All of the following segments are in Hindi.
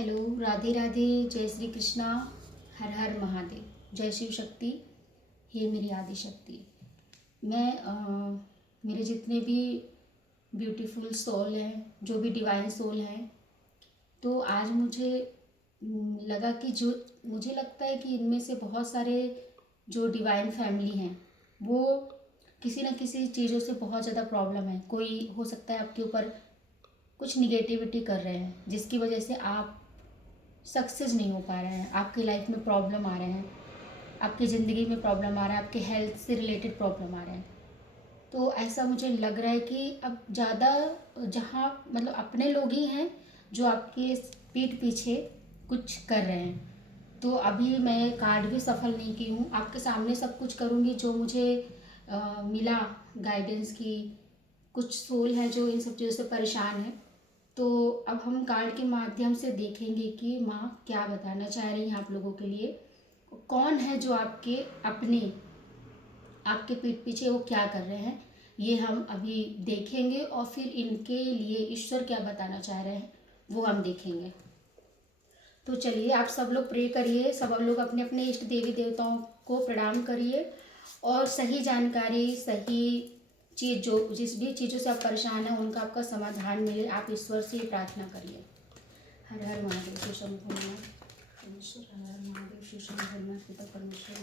हेलो, राधे राधे, जय श्री कृष्णा, हर हर महादेव, जय शिव शक्ति, हे मेरी आदि शक्ति। मैं मेरे जितने भी ब्यूटीफुल सोल हैं, जो भी डिवाइन सोल हैं, तो आज मुझे लगा कि जो मुझे लगता है कि इनमें से बहुत सारे जो डिवाइन फैमिली हैं वो किसी न किसी चीज़ों से बहुत ज़्यादा प्रॉब्लम है। कोई हो सकता है आपके ऊपर कुछ निगेटिविटी कर रहे हैं जिसकी वजह से आप सक्सेस नहीं हो पा रहे हैं, आपकी लाइफ में प्रॉब्लम आ रहे हैं, आपकी ज़िंदगी में प्रॉब्लम आ रहा है, आपके हेल्थ से रिलेटेड प्रॉब्लम आ रहे हैं। तो ऐसा मुझे लग रहा है कि अब ज़्यादा जहाँ मतलब अपने लोग ही हैं जो आपके पीठ पीछे कुछ कर रहे हैं। तो अभी मैं कार्ड भी सफल नहीं की हूँ, आपके सामने सब कुछ करूँगी जो मुझे मिला गाइडेंस की। कुछ सोल हैं जो इन सब चीज़ों से परेशान हैं। तो अब हम कार्ड के माध्यम से देखेंगे कि माँ क्या बताना चाह रही हैं आप लोगों के लिए। कौन है जो आपके अपने आपके पीठ पीछे वो क्या कर रहे हैं, ये हम अभी देखेंगे और फिर इनके लिए ईश्वर क्या बताना चाह रहे हैं वो हम देखेंगे। तो चलिए आप सब लोग प्रे करिए, सब लोग अपने अपने इष्ट देवी देवताओं को प्रणाम करिए और सही जानकारी, सही चीज़, जो जिस भी चीज़ों से आप परेशान हैं उनका आपका समाधान मिले, आप ईश्वर से प्रार्थना करिए। हर हर महादेव, शिव शंभो परमेश्वर, हर हर महादेव, शिव शंभो पिता परमेश्वर।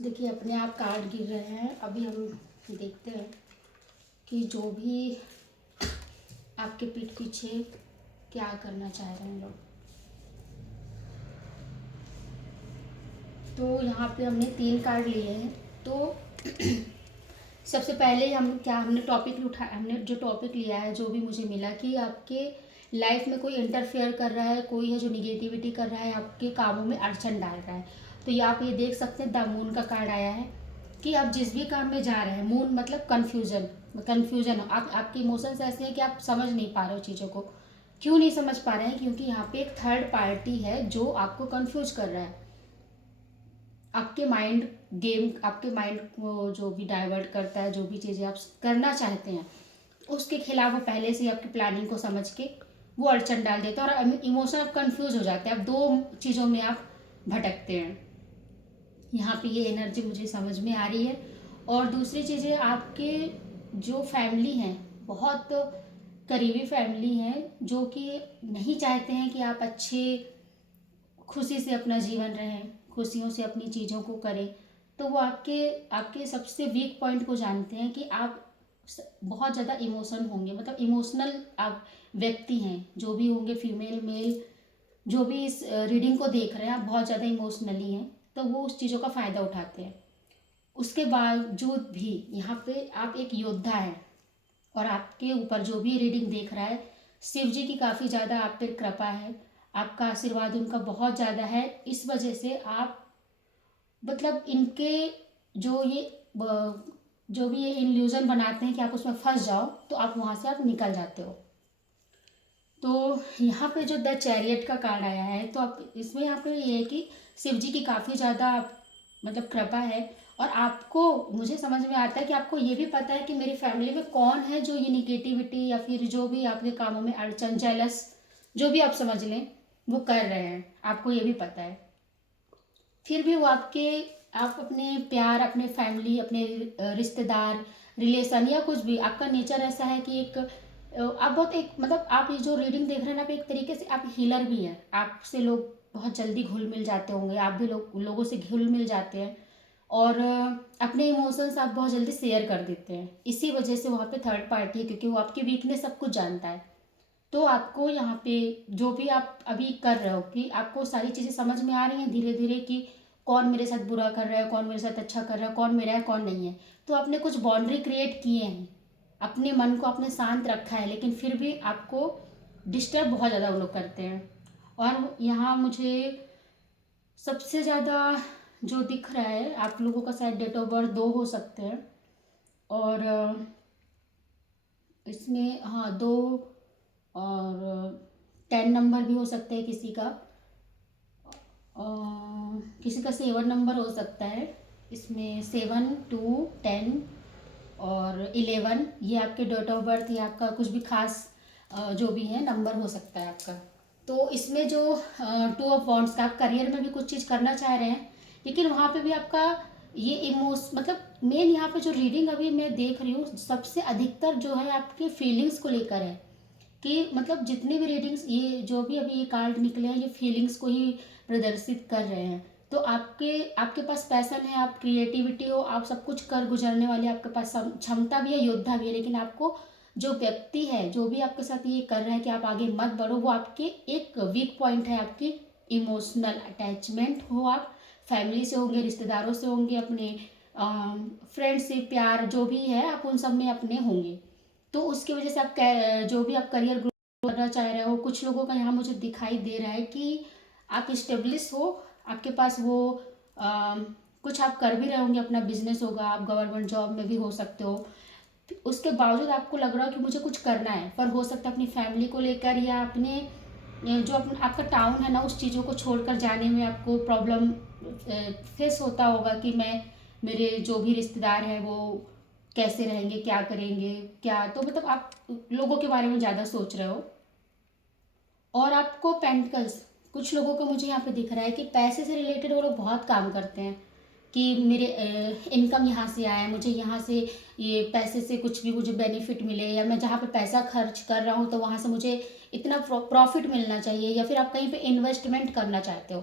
देखिए अपने आप कार्ड गिर रहे हैं। अभी हम देखते हैं कि जो भी आपके पीठ पीछे क्या करना चाह रहे हैं लोग। तो यहाँ पे हमने 3 कार्ड लिए हैं। तो सबसे पहले हमने टॉपिक उठाया, हमने जो टॉपिक लिया है, जो भी मुझे मिला कि आपके लाइफ में कोई इंटरफेयर कर रहा है, कोई है जो निगेटिविटी कर रहा है, आपके कामों में अड़चन डाल रहा है। तो ये आप ये देख सकते हैं, द मून का कार्ड आया है कि आप जिस भी काम में जा रहे हैं, मून मतलब कन्फ्यूजन आपके इमोशंस ऐसे हैं कि आप समझ नहीं पा रहे हो चीज़ों को। क्यों नहीं समझ पा रहे हैं? क्योंकि यहाँ पे एक थर्ड पार्टी है जो आपको कन्फ्यूज कर रहा है। आपके माइंड गेम, आपके माइंड को जो भी डाइवर्ट करता है, जो भी चीज़ें आप करना चाहते हैं उसके खिलाफ वो पहले से ही आपकी प्लानिंग को समझ के वो अड़चन डाल देता है और इमोशन आप कंफ्यूज हो जाते हैं। आप 2 चीज़ों में आप भटकते हैं। यहाँ पे ये एनर्जी मुझे समझ में आ रही है। और दूसरी चीज़ें, आपके जो फैमिली हैं, बहुत करीबी फैमिली हैं जो कि नहीं चाहते हैं कि आप अच्छे खुशी से अपना जीवन रहें, खुशियों से अपनी चीज़ों को करें। तो वो आपके आपके सबसे वीक पॉइंट को जानते हैं कि आप बहुत ज़्यादा इमोशन होंगे, मतलब इमोशनल आप व्यक्ति हैं, जो भी होंगे, फीमेल मेल, जो भी इस रीडिंग को देख रहे हैं, आप बहुत ज़्यादा इमोशनली हैं। तो वो उस चीज़ों का फ़ायदा उठाते हैं। उसके बावजूद भी यहाँ पे आप एक योद्धा हैं और आपके ऊपर जो भी रीडिंग देख रहा है, शिव जी की काफ़ी ज़्यादा आप पे कृपा है, आपका आशीर्वाद उनका बहुत ज़्यादा है। इस वजह से आप मतलब इनके जो ये जो भी ये इल्यूजन बनाते हैं कि आप उसमें फंस जाओ, तो आप वहाँ से आप निकल जाते हो। तो यहाँ पे जो द चैरियट का कार्ड आया है, तो आप इसमें यहाँ पे ये है कि शिव जी की काफ़ी ज़्यादा मतलब कृपा है और आपको, मुझे समझ में आता है कि आपको ये भी पता है कि मेरी फैमिली में कौन है जो ये निगेटिविटी या फिर जो भी आपके कामों में अड़चन, जेलस, जो भी आप समझ लें, वो कर रहे हैं। आपको ये भी पता है, फिर भी वो आप अपने प्यार, अपने फैमिली, अपने रिश्तेदार, रिलेशन या कुछ भी, आपका नेचर ऐसा है कि आप बहुत एक मतलब आप ये जो रीडिंग देख रहे हैं ना, आप एक तरीके से आप हीलर भी हैं। आपसे लोग बहुत जल्दी घुल मिल जाते होंगे, आप भी लोगों से घुल मिल जाते हैं और अपने इमोशंस आप बहुत जल्दी शेयर कर देते हैं। इसी वजह से वहाँ पे थर्ड पार्टी है, क्योंकि वो आपकी वीकनेस सब कुछ जानता है। तो आपको यहाँ पे जो भी आप अभी कर रहे हो कि आपको सारी चीज़ें समझ में आ रही हैं धीरे धीरे कि कौन मेरे साथ बुरा कर रहा है, कौन मेरे साथ अच्छा कर रहा है, कौन मेरा है, कौन नहीं है। तो आपने कुछ बाउंड्री क्रिएट किए हैं, अपने मन को आपने शांत रखा है, लेकिन फिर भी आपको डिस्टर्ब बहुत ज़्यादा वो लोग करते हैं। और यहाँ मुझे सबसे ज़्यादा जो दिख रहा है, आप लोगों का शायद डेट ऑफ बर्थ 2 हो सकते हैं और इसमें हाँ 2 और 10 नंबर भी हो सकता है किसी का, किसी का 7 नंबर हो सकता है। इसमें 7, 2, 10 और 11, ये आपके डेट ऑफ बर्थ या आपका कुछ भी खास जो भी है नंबर हो सकता है आपका। तो इसमें जो 2 ऑफ वॉन्ड्स का, आप करियर में भी कुछ चीज़ करना चाह रहे हैं, लेकिन वहाँ पे भी आपका ये मतलब मेन यहाँ पे जो रीडिंग अभी मैं देख रही हूँ सबसे अधिकतर जो है आपके फीलिंग्स को लेकर है। कि मतलब जितनी भी रीडिंग्स, ये जो भी अभी ये कार्ड निकले हैं, ये फीलिंग्स को ही प्रदर्शित कर रहे हैं। तो आपके आपके पास पैशन है, आप क्रिएटिविटी हो, आप सब कुछ कर गुजरने वाले, आपके पास क्षमता भी है, योद्धा भी है, लेकिन आपको जो व्यक्ति है जो भी आपके साथ ये कर रहा है कि आप आगे मत बढ़ो, वो आपके एक वीक पॉइंट है, आपकी इमोशनल अटैचमेंट हो, आप फैमिली से होंगे, रिश्तेदारों से होंगे, अपने फ्रेंडशिप, प्यार जो भी है आप उन सब में अपने होंगे। तो उसकी वजह से आप जो भी आप करियर ग्रो करना चाह रहे हो, कुछ लोगों का यहाँ मुझे दिखाई दे रहा है कि आप स्टेब्लिश हो, आपके पास वो कुछ आप कर भी रहे होंगे, अपना बिजनेस होगा, आप गवर्नमेंट जॉब में भी हो सकते हो। उसके बावजूद आपको लग रहा हो कि मुझे कुछ करना है, पर हो सकता है अपनी फैमिली को लेकर या अपने जो अपना आपका टाउन है ना, उस चीज़ों को छोड़कर जाने में आपको प्रॉब्लम फेस होता होगा कि मैं, मेरे जो भी रिश्तेदार हैं वो कैसे रहेंगे, क्या करेंगे, क्या, तो मतलब आप लोगों के बारे में ज़्यादा सोच रहे हो। और आपको पेंटिकल्स, कुछ लोगों को मुझे यहाँ पे दिख रहा है कि पैसे से रिलेटेड वो लोग बहुत काम करते हैं कि मेरे इनकम यहाँ से आया है, मुझे यहाँ से ये पैसे से कुछ भी मुझे बेनिफिट मिले, या मैं जहाँ पे पैसा खर्च कर रहा हूँ तो वहाँ से मुझे इतना प्रॉफिट मिलना चाहिए, या फिर आप कहीं पे इन्वेस्टमेंट करना चाहते हो।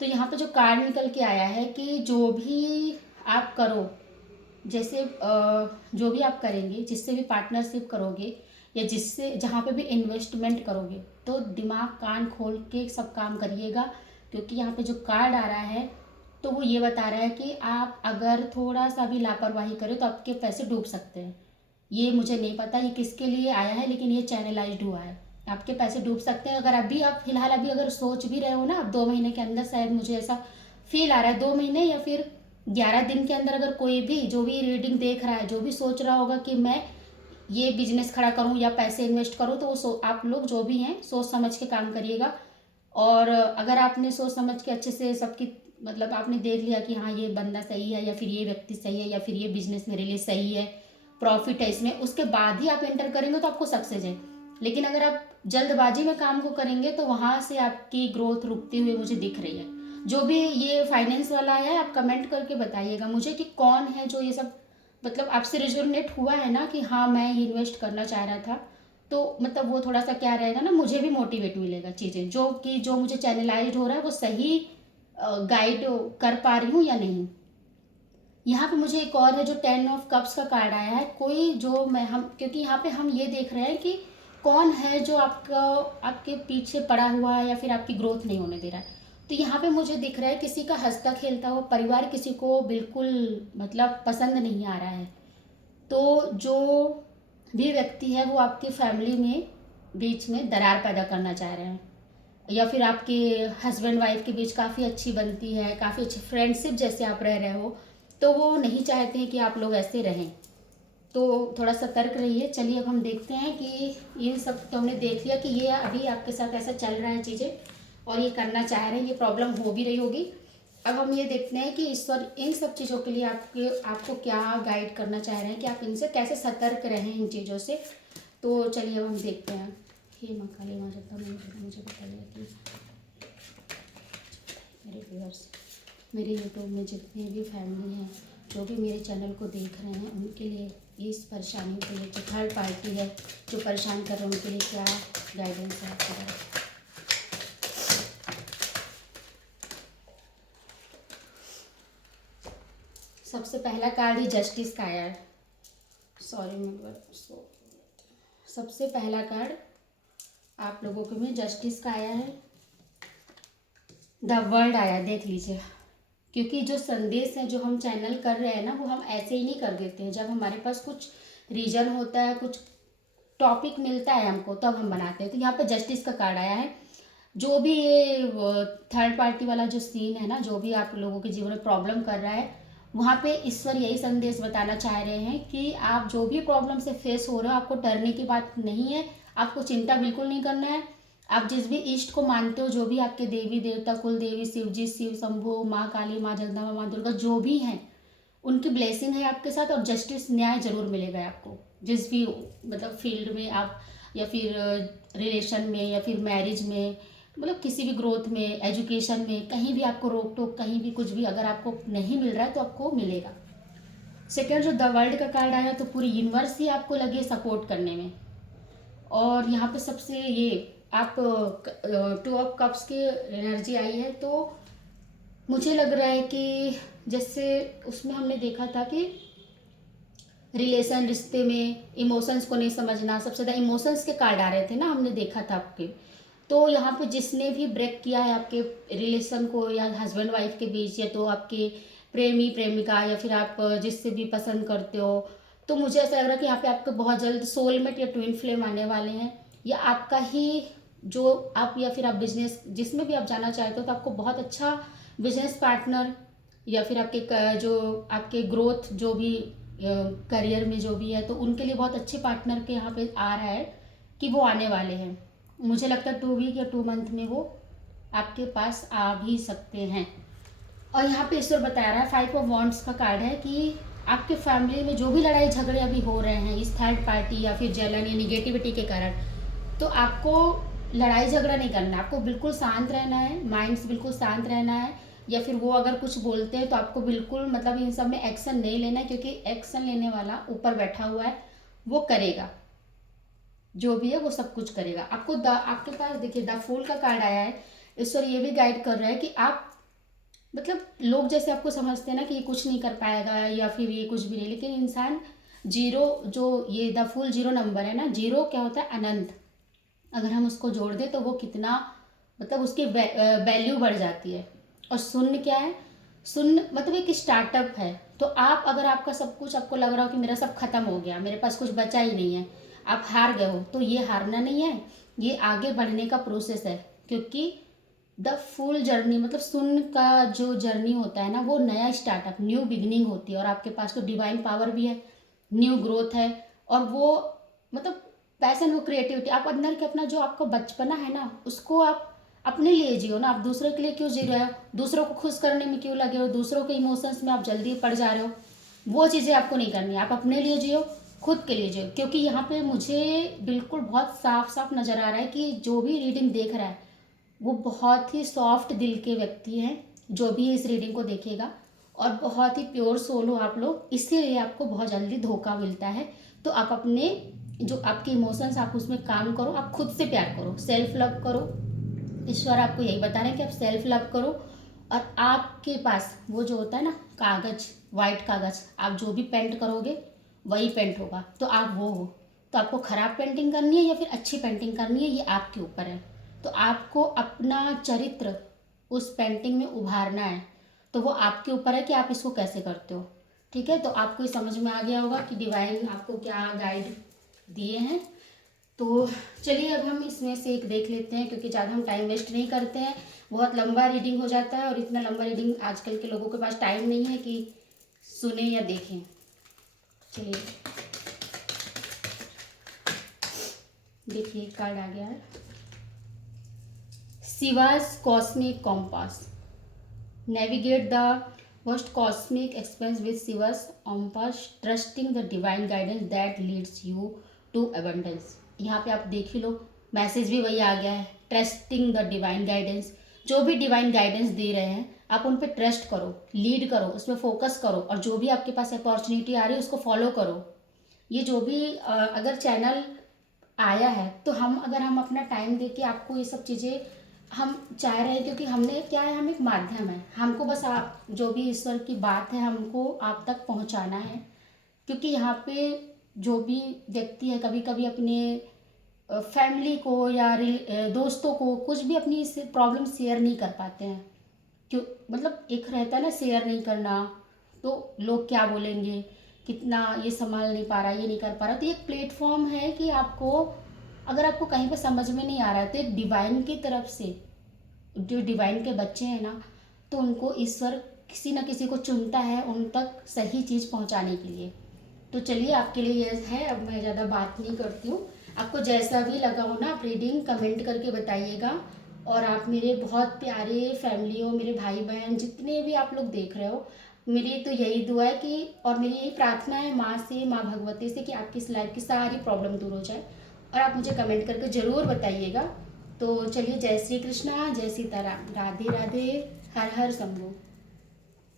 तो यहाँ पे जो कार्ड निकल के आया है कि जो भी आप करो, जैसे जो भी आप करेंगे, जिससे भी पार्टनरशिप करोगे या जिससे जहाँ पे भी इन्वेस्टमेंट करोगे, तो दिमाग कान खोल के सब काम करिएगा, क्योंकि यहाँ पे जो कार्ड आ रहा है तो वो ये बता रहा है कि आप अगर थोड़ा सा भी लापरवाही करें तो आपके पैसे डूब सकते हैं। ये मुझे नहीं पता ये किसके लिए आया है, लेकिन ये चैनलाइज्ड हुआ है, आपके पैसे डूब सकते हैं। अगर अभी आप फिलहाल अभी अगर सोच भी रहे हो ना, अब 2 महीने के अंदर शायद मुझे ऐसा फील आ रहा है, 2 महीने या फिर 11 दिन के अंदर अगर कोई भी जो भी रीडिंग देख रहा है, जो भी सोच रहा होगा कि मैं ये बिजनेस खड़ा करूं या पैसे इन्वेस्ट करूं, तो वो आप लोग जो भी हैं सोच समझ के काम करिएगा। और अगर आपने सोच समझ के अच्छे से सबकी, मतलब आपने देख लिया कि हाँ ये बंदा सही है, या फिर ये व्यक्ति सही है, या फिर ये बिजनेस मेरे लिए सही है, प्रॉफिट है इसमें, उसके बाद ही आप एंटर करेंगे तो आपको सक्सेस है। लेकिन अगर आप जल्दबाजी में काम को करेंगे तो वहाँ से आपकी ग्रोथ रुकती हुई मुझे दिख रही है। जो भी ये फाइनेंस वाला है, आप कमेंट करके बताइएगा मुझे कि कौन है जो ये सब मतलब आपसे रिजोनेट हुआ है ना, कि हाँ मैं ये इन्वेस्ट करना चाह रहा था। तो मतलब वो थोड़ा सा क्या रहेगा ना, मुझे भी मोटिवेट मिलेगा, चीज़ें जो कि जो मुझे चैनलाइज हो रहा है वो सही गाइड कर पा रही हूँ या नहीं। यहाँ पे मुझे एक और है जो 10 ऑफ कप्स का कार्ड आया है, कोई जो मैं हम, क्योंकि यहाँ पे हम ये देख रहे हैं कि कौन है जो आपका आपके पीछे पड़ा हुआ है या फिर आपकी ग्रोथ नहीं होने दे रहा है। तो यहाँ पे मुझे दिख रहा है किसी का हंसता खेलता हुआ परिवार किसी को बिल्कुल मतलब पसंद नहीं आ रहा है। तो जो भी व्यक्ति है वो आपकी फैमिली में बीच में दरार पैदा करना चाह रहे हैं, या फिर आपके हस्बैंड वाइफ के बीच काफ़ी अच्छी बनती है, काफ़ी अच्छी फ्रेंडशिप जैसे आप रह रहे हो, तो वो नहीं चाहते हैं कि आप लोग ऐसे रहें। तो थोड़ा सतर्क रहिए। चलिए अब हम देखते हैं कि ये सब तो हमने देख लिया कि ये अभी आपके साथ ऐसा चल रहा है चीज़ें, और ये करना चाह रहे हैं, ये प्रॉब्लम हो भी रही होगी। अब हम ये देखते हैं कि ईश्वर इन सब चीज़ों के लिए आपको क्या गाइड करना चाह रहे हैं, कि आप इनसे कैसे सतर्क रहें इन चीज़ों से। तो चलिए अब हम देखते हैं। हे माँ काली माँ जगदम्बा मुझे बताइए कि मेरे व्यूअर्स, मेरे यूट्यूब में जितने भी फैमिली हैं, जो भी मेरे चैनल को देख रहे हैं, उनके लिए इस परेशानी के लिए, जो थर्ड पार्टी है जो परेशान कर रहे हैं, उनके लिए क्या गाइडेंस है आपके द्वारा। सबसे पहला कार्ड ही जस्टिस का आया है। सबसे पहला कार्ड आप लोगों के में जस्टिस का आया है, द वर्ल्ड आया, देख लीजिए। क्योंकि जो संदेश है जो हम चैनल कर रहे हैं ना, वो हम ऐसे ही नहीं कर देते हैं, जब हमारे पास कुछ रीजन होता है, कुछ टॉपिक मिलता है हमको, तब हम बनाते हैं। तो यहाँ पे जस्टिस का कार्ड आया है। जो भी ये थर्ड पार्टी वाला जो सीन है ना, जो भी आप लोगों के जीवन में प्रॉब्लम कर रहा है, वहाँ पे ईश्वर यही संदेश बताना चाह रहे हैं कि आप जो भी प्रॉब्लम से फेस हो रहे हो, आपको डरने की बात नहीं है, आपको चिंता बिल्कुल नहीं करना है। आप जिस भी इष्ट को मानते हो, जो भी आपके देवी देवता, कुल देवी, शिव जी, शिव शंभु, माँ काली, माँ जगदम्बा, माँ दुर्गा, जो भी हैं, उनकी ब्लेसिंग है आपके साथ, और जस्टिस, न्याय जरूर मिलेगा आपको, जिस भी मतलब फील्ड में आप, या फिर रिलेशन में, या फिर मैरिज में, मतलब किसी भी ग्रोथ में, एजुकेशन में, कहीं भी आपको रोक टोक, कहीं भी कुछ भी अगर आपको नहीं मिल रहा है तो आपको मिलेगा। सेकेंड जो द वर्ल्ड का कार्ड आया, तो पूरी यूनिवर्स ही आपको लगे सपोर्ट करने में। और यहाँ पे सबसे ये आप 2 ऑफ कप्स की एनर्जी आई है, तो मुझे लग रहा है कि जैसे उसमें हमने देखा था कि रिलेशन, रिश्ते में इमोशंस को नहीं समझना, सबसे ज़्यादा इमोशंस के कार्ड आ रहे थे ना, हमने देखा था आपके। तो यहाँ पे जिसने भी ब्रेक किया है आपके रिलेशन को, या हस्बैंड वाइफ के बीच, या तो आपके प्रेमी प्रेमिका, या फिर आप जिससे भी पसंद करते हो, तो मुझे ऐसा लग रहा है कि यहाँ पे आपको बहुत जल्द सोलमेट या ट्विन फ्लेम आने वाले हैं, या आपका ही जो आप, या फिर आप बिजनेस जिसमें भी आप जाना चाहते हो, तो आपको बहुत अच्छा बिजनेस पार्टनर, या फिर आपके जो आपके ग्रोथ जो भी करियर में जो भी है, तो उनके लिए बहुत अच्छे पार्टनर के यहाँ पे आ रहा है कि वो आने वाले हैं। मुझे लगता है 2 वीक या 2 मंथ में वो आपके पास आ भी सकते हैं। और यहाँ पे ईश्वर बता रहा है, 5 ऑफ वॉन्ड्स का कार्ड है कि आपके फैमिली में जो भी लड़ाई झगड़े अभी हो रहे हैं इस थर्ड पार्टी या फिर जलन या निगेटिविटी के कारण, तो आपको लड़ाई झगड़ा नहीं करना है, आपको बिल्कुल शांत रहना है, माइंड से बिल्कुल शांत रहना है। या फिर वो अगर कुछ बोलते हैं तो आपको बिल्कुल मतलब इन सब में एक्शन नहीं लेना है, क्योंकि एक्शन लेने वाला ऊपर बैठा हुआ है, वो करेगा, जो भी है वो सब कुछ करेगा। आपके पास देखिए द फूल का कार्ड आया है। ईश्वर ये भी गाइड कर रहा है कि आप मतलब लोग जैसे आपको समझते हैं ना कि ये कुछ नहीं कर पाएगा या फिर ये कुछ भी नहीं, लेकिन इंसान जीरो, जो ये द फुल जीरो नंबर है ना, जीरो क्या होता है, अनंत, अगर हम उसको जोड़ दें तो वो कितना मतलब उसकी वैल्यू बढ़ जाती है। और शून्य क्या है, शून्य मतलब एक स्टार्टअप है। तो आप अगर आपका सब कुछ आपको लग रहा हो कि मेरा सब खत्म हो गया, मेरे पास कुछ बचा ही नहीं है, आप हार गए हो, तो ये हारना नहीं है, ये आगे बढ़ने का प्रोसेस है। क्योंकि द फुल जर्नी मतलब शून्य का जो जर्नी होता है ना, वो नया स्टार्टअप, न्यू बिगिनिंग होती है। और आपके पास तो डिवाइन पावर भी है, न्यू ग्रोथ है, और वो मतलब पैशन, वो क्रिएटिविटी, आप अंदर के अपना जो आपका बचपना है ना, उसको आप अपने लिए जियो ना। आप दूसरे के लिए क्यों जी रहे हो, दूसरों को खुश करने में क्यों लगे हो, दूसरों के इमोशंस में आप जल्दी पड़ जा रहे हो, वो चीज़ें आपको नहीं करनी है। आप अपने लिए जियो, खुद के लिए जियो। क्योंकि यहाँ पे मुझे बिल्कुल बहुत साफ साफ नज़र आ रहा है कि जो भी रीडिंग देख रहा है वो बहुत ही सॉफ्ट दिल के व्यक्ति हैं, जो भी इस रीडिंग को देखेगा, और बहुत ही प्योर सोल हो आप लोग, इसीलिए आपको बहुत जल्दी धोखा मिलता है। तो आप अपने जो आपके इमोशंस, आप उसमें काम करो, आप खुद से प्यार करो, सेल्फ लव करो। ईश्वर आपको यही बता रहे हैं कि आप सेल्फ लव करो। और आपके पास वो जो होता है ना कागज, वाइट कागज, आप जो भी पेंट करोगे वही पेंट होगा, तो आप वो हो। तो आपको खराब पेंटिंग करनी है या फिर अच्छी पेंटिंग करनी है, ये आपके ऊपर है। तो आपको अपना चरित्र उस पेंटिंग में उभारना है, तो वो आपके ऊपर है कि आप इसको कैसे करते हो। ठीक है, तो आपको ये समझ में आ गया होगा कि डिवाइन आपको क्या गाइड दिए हैं। तो चलिए अब हम इसमें से एक देख लेते हैं, क्योंकि ज़्यादा हम टाइम वेस्ट नहीं करते हैं, बहुत लंबा रीडिंग हो जाता है, और इतना लंबा रीडिंग आजकल के लोगों के पास टाइम नहीं है कि सुने या देखें। चलिए देखिए कार्ड आ गया है, Shiva's cosmic compass, navigate the vast cosmic expanse with Shiva's compass, trusting the divine guidance that leads you to abundance. यहाँ पे आप देख ही लो, मैसेज भी वही आ गया है, ट्रस्टिंग द डिवाइन गाइडेंस। जो भी डिवाइन गाइडेंस दे रहे हैं आप उन पर ट्रस्ट करो, लीड करो, उसमें फोकस करो, और जो भी आपके पास अपॉर्चुनिटी आ रही है उसको फॉलो करो। ये जो भी अगर चैनल आया है, तो हम अपना टाइम दे के आपको ये सब चीज़ें हम चाह रहे हैं, क्योंकि हमने क्या है, हम एक माध्यम है, हमको बस आप जो भी ईश्वर की बात है हमको आप तक पहुंचाना है। क्योंकि यहाँ पे जो भी व्यक्ति है कभी कभी अपने फैमिली को या दोस्तों को कुछ भी अपनी प्रॉब्लम शेयर नहीं कर पाते हैं। क्यों, मतलब एक रहता है ना शेयर नहीं करना, तो लोग क्या बोलेंगे, कितना ये संभाल नहीं पा रहा, ये नहीं कर पा रहा। तो एक प्लेटफॉर्म है कि आपको अगर आपको कहीं पर समझ में नहीं आ रहा है, तो एक डिवाइन की तरफ से, जो डिवाइन के बच्चे हैं ना, तो उनको ईश्वर किसी ना किसी को चुनता है उन तक सही चीज़ पहुंचाने के लिए। तो चलिए आपके लिए यह है, अब मैं ज़्यादा बात नहीं करती हूँ, आपको जैसा भी लगा हो ना, आप रीडिंग कमेंट करके बताइएगा। और आप मेरे बहुत प्यारे फैमिली हो, मेरे भाई बहन जितने भी आप लोग देख रहे हो, मेरी तो यही दुआ है कि, और मेरी यही प्रार्थना है माँ से, माँ भगवती से, कि आपकी इस लाइफ की सारी प्रॉब्लम दूर हो जाए। और आप मुझे कमेंट करके ज़रूर बताइएगा। तो चलिए, जय श्री कृष्णा, जय सीताराम, राधे राधे, हर हर शंभू।